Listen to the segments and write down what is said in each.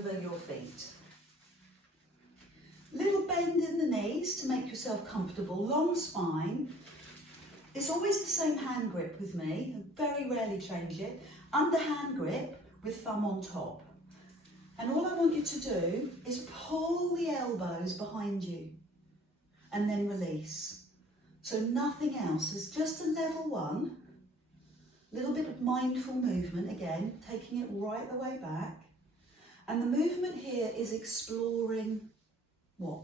over your feet. Little bend in the knees to make yourself comfortable, long spine. It's always the same hand grip with me, I very rarely change it. Underhand grip with thumb on top. And all I want you to do is pull the elbows behind you and then release. So nothing else, it's just a level one. Little bit of mindful movement, again, taking it right the way back. And the movement here is exploring what?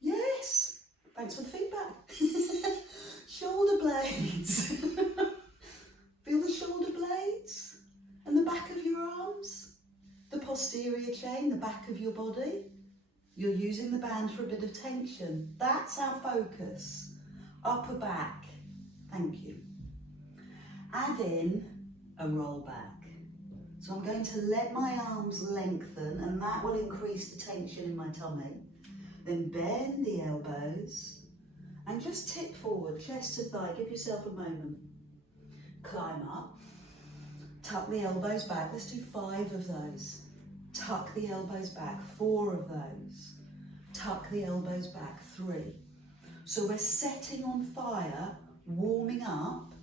Yes, thanks for the feedback. Shoulder blades. Feel the shoulder blades and the back of your arms. The posterior chain, the back of your body. You're using the band for a bit of tension. That's our focus. Upper back. Thank you. Add in a roll back. So I'm going to let my arms lengthen and that will increase the tension in my tummy. Then bend the elbows and just tip forward, chest to thigh. Give yourself a moment. Climb up. Tuck the elbows back. Let's do 5 of those. Tuck the elbows back. 4 of those. Tuck the elbows back. 3. So we're setting on fire, warming up,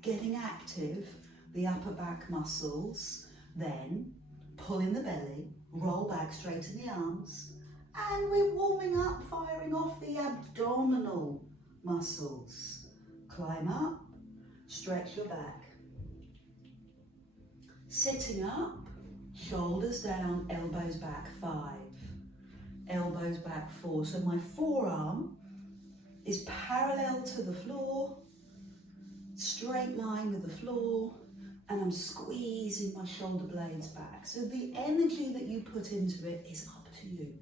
getting active, the upper back muscles, then pull in the belly, roll back, straighten the arms, and we're warming up, firing off the abdominal muscles. Climb up, stretch your back. Sitting up, shoulders down, elbows back, 5. Elbows back, 4. So my forearm is parallel to the floor, straight line with the floor, and I'm squeezing my shoulder blades back. So the energy that you put into it is up to you,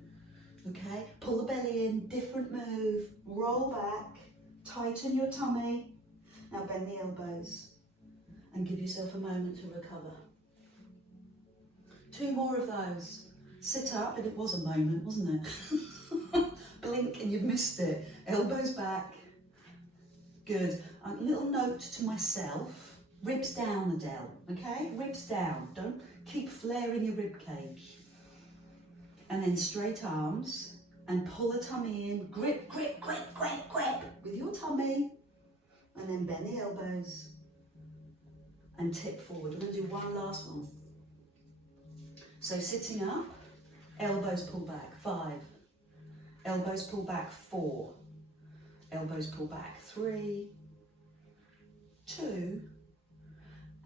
okay? Pull the belly in, different move, roll back, tighten your tummy. Now bend the elbows and give yourself a moment to recover. 2 more of those. Sit up, and it was a moment, wasn't it? Blink and you've missed it. Elbows back. Good. A little note to myself. Ribs down, Adele, okay? Ribs down. Don't keep flaring your rib cage. And then straight arms and pull the tummy in. Grip, grip, grip, grip, grip with your tummy. And then bend the elbows and tip forward. We're going to do one last one. So sitting up, elbows pull back, 5. Elbows pull back, 4. Elbows pull back, 3, 2,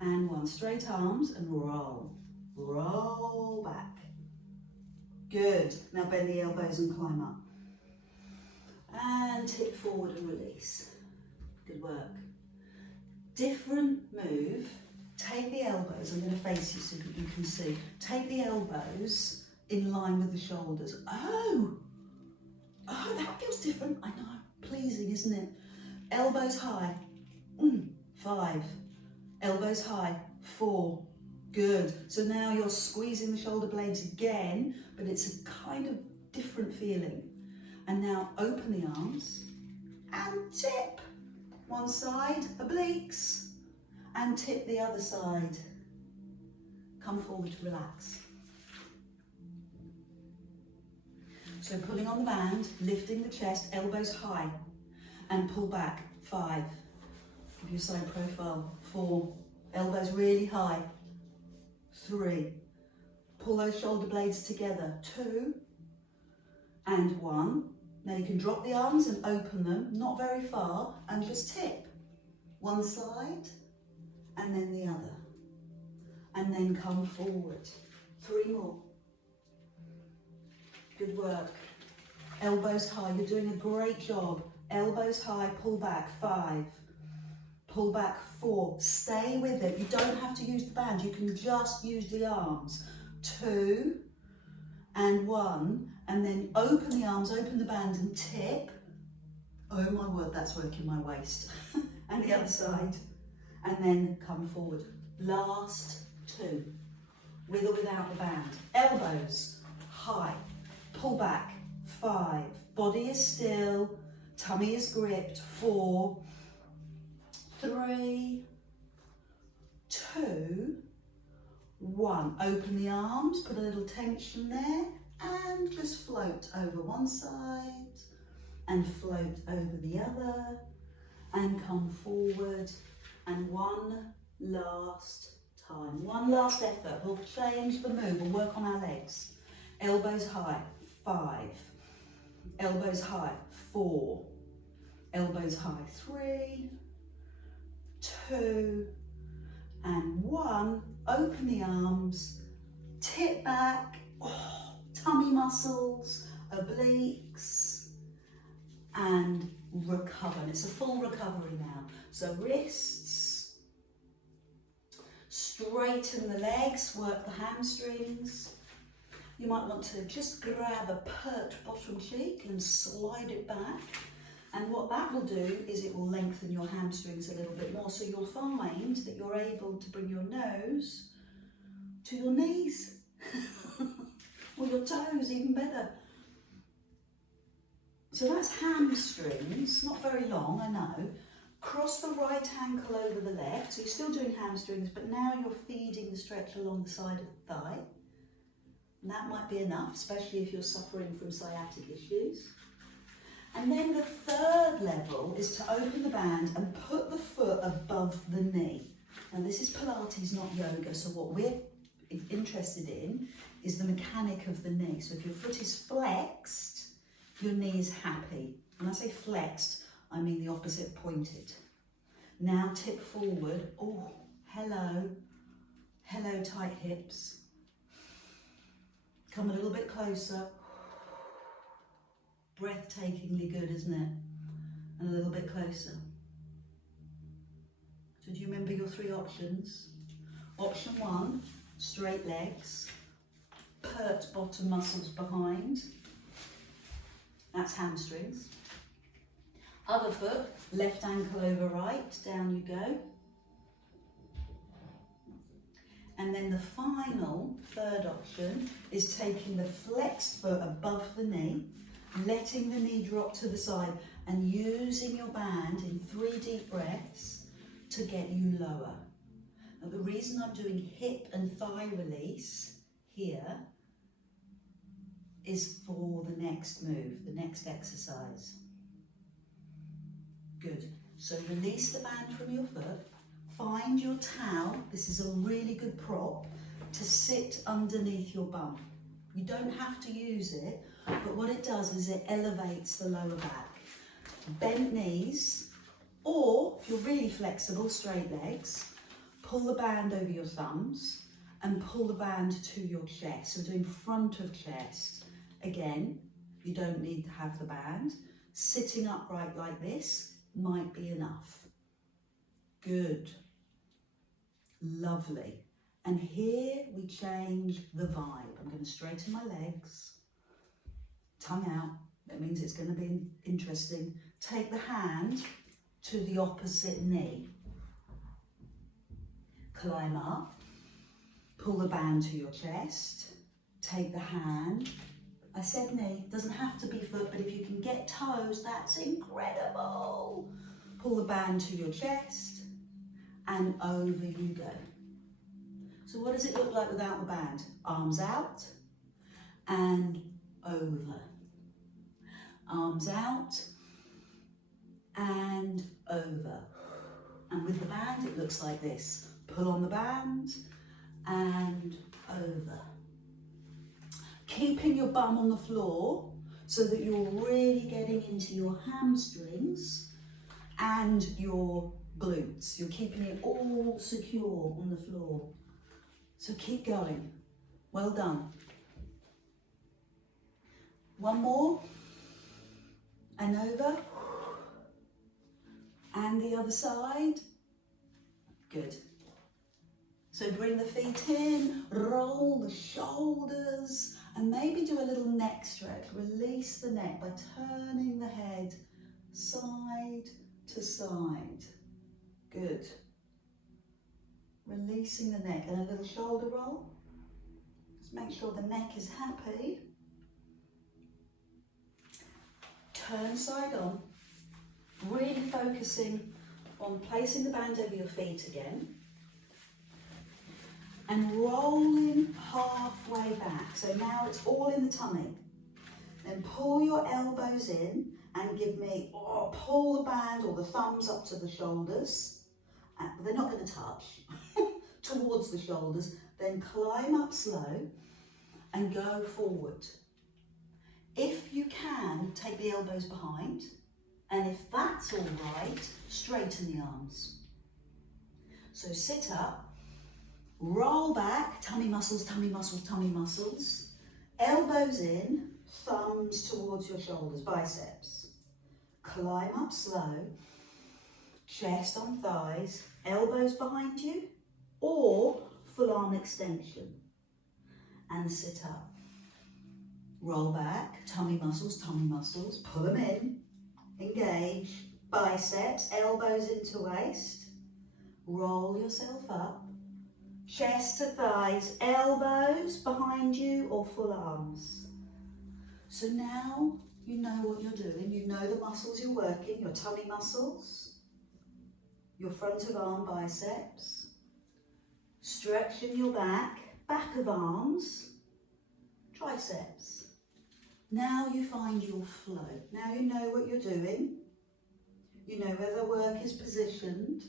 and 1. Straight arms and roll. Roll back. Good. Now bend the elbows and climb up. And tip forward and release. Good work. Different move. Take the elbows, I'm going to face you so that you can see. Take the elbows in line with the shoulders. Oh, that feels different. I know, pleasing, isn't it? Elbows high, 5. Elbows high, 4. Good. So now you're squeezing the shoulder blades again, but it's a kind of different feeling. And now open the arms and tip. One side, obliques. And tip the other side. Come forward, relax. So pulling on the band, lifting the chest, elbows high, and pull back, 5. Give your side profile, 4. Elbows really high, 3. Pull those shoulder blades together, 2, and 1. Now you can drop the arms and open them, not very far, and just tip. One side, and then the other, and then come forward. 3 more. Good work. Elbows high, you're doing a great job. Elbows high, pull back, 5. Pull back, 4. Stay with it. You don't have to use the band, you can just use the arms. 2, and 1, and then open the arms, open the band and tip. Oh my word, that's working my waist. And the other side. And then come forward. Last 2, with or without the band. Elbows high, pull back, 5. Body is still, tummy is gripped, 4, 3, 2, 1. Open the arms, put a little tension there, and just float over one side and float over the other, and come forward, and one last time. One last effort. We'll change the move. We'll work on our legs. Elbows high, 5. Elbows high, 4. Elbows high, 3, 2, and 1. Open the arms, tip back, tummy muscles, obliques, and recover. And it's a full recovery now. So wrists, straighten the legs, work the hamstrings. You might want to just grab a pert bottom cheek and slide it back. And what that will do is it will lengthen your hamstrings a little bit more. So you'll find that you're able to bring your nose to your knees or your toes, even better. So that's hamstrings, not very long, I know. Cross the right ankle over the left. So you're still doing hamstrings, but now you're feeding the stretch along the side of the thigh. And that might be enough, especially if you're suffering from sciatic issues. And then the third level is to open the band and put the foot above the knee. Now this is Pilates, not yoga, so what we're interested in is the mechanic of the knee. So if your foot is flexed, your knee is happy. When I say flexed, I mean the opposite, pointed. Now tip forward. Oh, hello. Hello, tight hips. Come a little bit closer. Breathtakingly good, isn't it? And a little bit closer. So do you remember your 3 options? Option 1, straight legs, pert bottom muscles behind. That's hamstrings. Other foot, left ankle over right, down you go. And then the final, third option, is taking the flexed foot above the knee, letting the knee drop to the side and using your band in 3 deep breaths to get you lower. Now the reason I'm doing hip and thigh release here is for the next move, the next exercise. Good. So release the band from your foot, find your towel. This is a really good prop to sit underneath your bum. You don't have to use it, but what it does is it elevates the lower back. Bent knees, or if you're really flexible, straight legs, pull the band over your thumbs and pull the band to your chest. So doing front of chest. Again, you don't need to have the band. Sitting upright like this might be enough. Good. Lovely. And here we change the vibe. I'm going to straighten my legs. Tongue out. That means it's going to be interesting. Take the hand to the opposite knee. Climb up. Pull the band to your chest. Take the hand. I said knee, doesn't have to be foot, but if you can get toes, that's incredible. Pull the band to your chest and over you go. So what does it look like without the band? Arms out and over. Arms out and over. And with the band, it looks like this. Pull on the band and over. Keeping your bum on the floor so that you're really getting into your hamstrings and your glutes. You're keeping it all secure on the floor. So keep going. Well done. One more. And over. And the other side. Good. So bring the feet in, roll the shoulders, and maybe do a little neck stretch. Release the neck by turning the head side to side. Good. Releasing the neck and a little shoulder roll. Just make sure the neck is happy. Turn side on. Really focusing on placing the band over your feet again. and rolling halfway back. So now it's all in the tummy. Then pull your elbows in and give me, pull the band or the thumbs up to the shoulders. They're not going to touch, towards the shoulders. Then climb up slow and go forward. If you can, take the elbows behind. And if that's all right, straighten the arms. So sit up, roll back, tummy muscles, tummy muscles, tummy muscles. Elbows in, thumbs towards your shoulders, biceps. Climb up slow, chest on thighs, elbows behind you, or full arm extension. And sit up. Roll back, tummy muscles, pull them in, engage, biceps, elbows into waist, roll yourself up, chest to thighs, elbows behind you or full arms. So now you know what you're doing, you know the muscles you're working, your tummy muscles, your front of arm biceps, stretching your back of arms, triceps. Now you find your flow. Now you know what you're doing. You know where the work is positioned.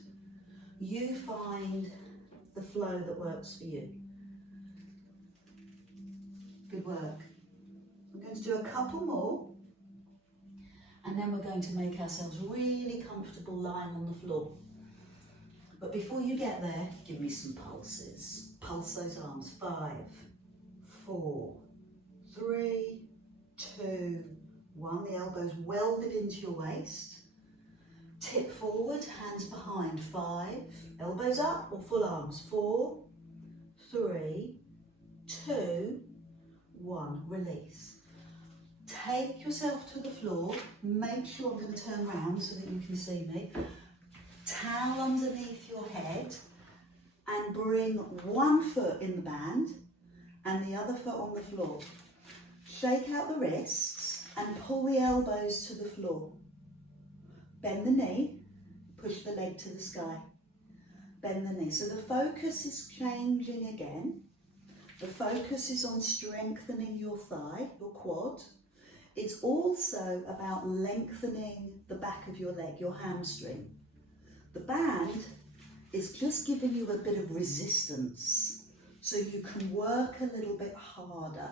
You find the flow that works for you. Good work. I'm going to do a couple more. And then we're going to make ourselves really comfortable lying on the floor. But before you get there, give me some pulses. Pulse those arms. 5, 4, 3, 2, 1. The elbows welded into your waist. Tip forward, hands behind. 5, elbows up or full arms. 4, 3, 2, 1. Release. Take yourself to the floor. Make sure I'm going to turn around so that you can see me. Towel underneath your head and bring one foot in the band and the other foot on the floor. Shake out the wrists and pull the elbows to the floor. Bend the knee, push the leg to the sky. Bend the knee. So the focus is changing again. The focus is on strengthening your thigh, your quad. It's also about lengthening the back of your leg, your hamstring. The band is just giving you a bit of resistance so you can work a little bit harder.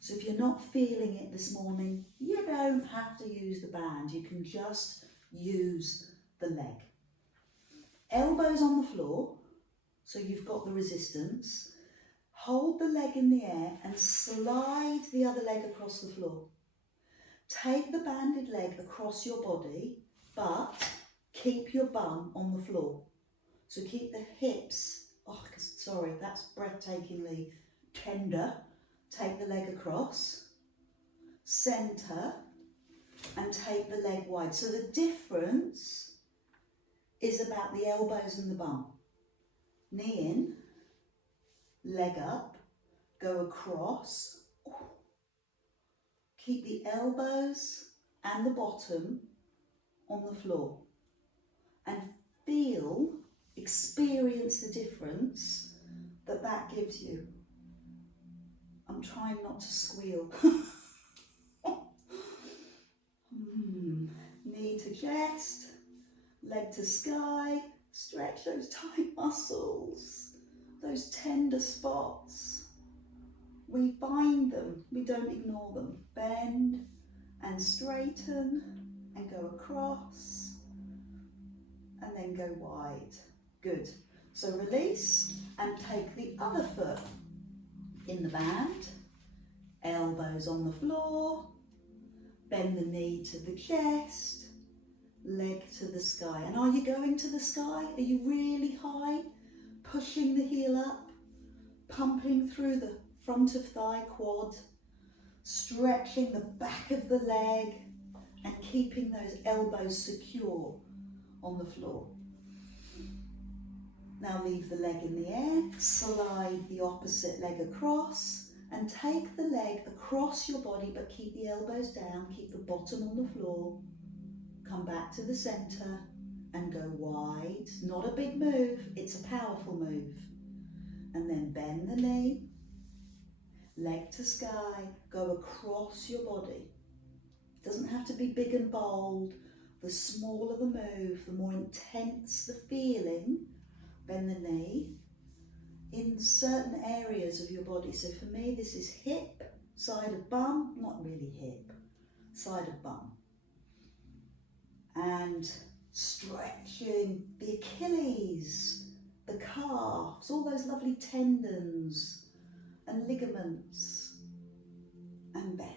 So if you're not feeling it this morning, you don't have to use the band. You can just use the leg. Elbows on the floor, so you've got the resistance. Hold the leg in the air and slide the other leg across the floor. Take the banded leg across your body, but keep your bum on the floor. So keep the hips, sorry, that's breathtakingly tender. Take the leg across, centre, and take the leg wide. So the difference is about the elbows and the bum. Knee in, leg up, go across. Keep the elbows and the bottom on the floor. And experience the difference that gives you. I'm trying not to squeal. Knee to chest, leg to sky, stretch those tight muscles, those tender spots. We bind them, we don't ignore them. Bend and straighten and go across and then go wide. Good. So release and take the other foot in the band, elbows on the floor, bend the knee to the chest, leg to the sky. And are you going to the sky? Are you really high? Pushing the heel up, pumping through the front of thigh, quad, stretching the back of the leg and keeping those elbows secure on the floor. Now leave the leg in the air, slide the opposite leg across and take the leg across your body, but keep the elbows down, keep the bottom on the floor. Come back to the centre and go wide. Not a big move, it's a powerful move. And then bend the knee, leg to sky, go across your body. It doesn't have to be big and bold. The smaller the move, the more intense the feeling. Bend the knee in certain areas of your body. So for me, this is hip, side of bum, not really hip, side of bum. And stretching the Achilles, the calves, all those lovely tendons and ligaments, and bend.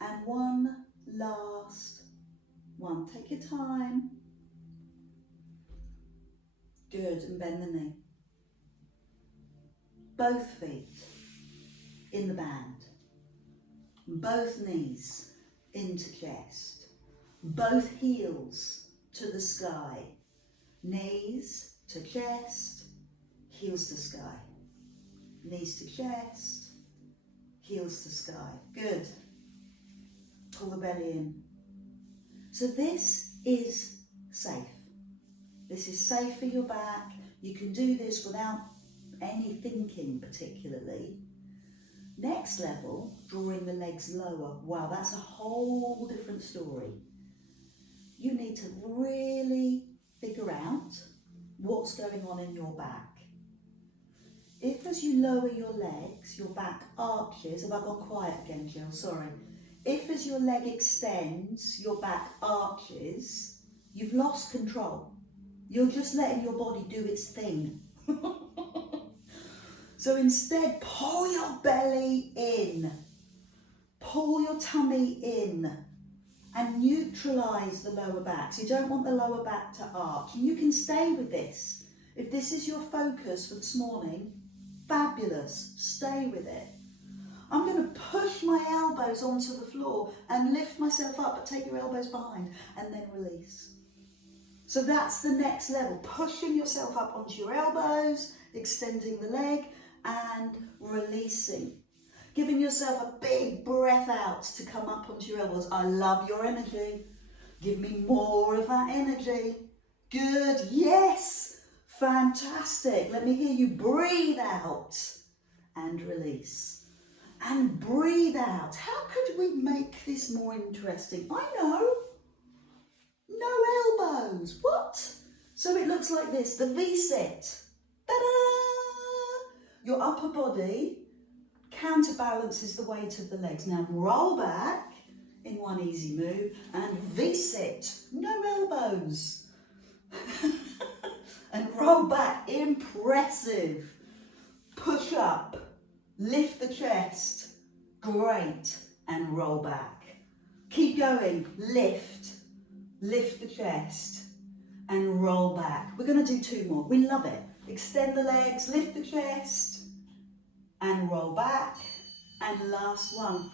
And one last one. Take your time. Good, and bend the knee. Both feet in the band. Both knees into chest. Both heels to the sky. Knees to chest, heels to sky. Knees to chest, heels to sky. Good. Pull the belly in. So this is safe. This is safe for your back. You can do this without any thinking particularly. Next level, drawing the legs lower. Wow, that's a whole different story. You need to really figure out what's going on in your back. If as you lower your legs, your back arches, have I gone quiet again, Jill? Sorry. If as your leg extends, your back arches, you've lost control. You're just letting your body do its thing. So instead, pull your belly in, pull your tummy in, and neutralise the lower back. So you don't want the lower back to arch. And you can stay with this. If this is your focus for this morning, fabulous, stay with it. I'm going to push my elbows onto the floor and lift myself up, but take your elbows behind and then release. So that's the next level, pushing yourself up onto your elbows, extending the leg and releasing. Giving yourself a big breath out to come up onto your elbows. I love your energy. Give me more of that energy. Good, yes, fantastic. Let me hear you breathe out and release. And breathe out. How could we make this more interesting? I know. No elbows. What? So it looks like this, the V-sit. Ta-da! Your upper body counterbalances the weight of the legs. Now roll back in one easy move and V-sit, no elbows. And roll back, impressive. Push up, lift the chest, great, and roll back. Keep going, lift the chest and roll back. We're going to do two more, we love it. Extend the legs, lift the chest and roll back. And last one,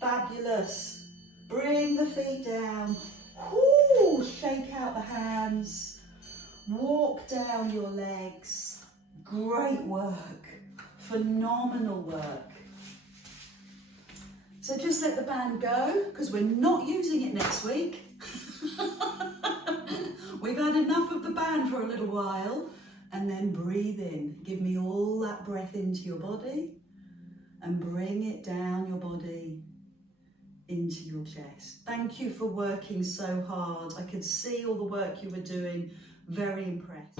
fabulous. Bring the feet down, whoo, shake out the hands, walk down your legs. Great work, phenomenal work. So just let the band go because we're not using it next week. We've had enough of the band for a little while. And then breathe in. Give me all that breath into your body and bring it down your body into your chest. Thank you for working so hard. I could see all the work you were doing. Very impressed.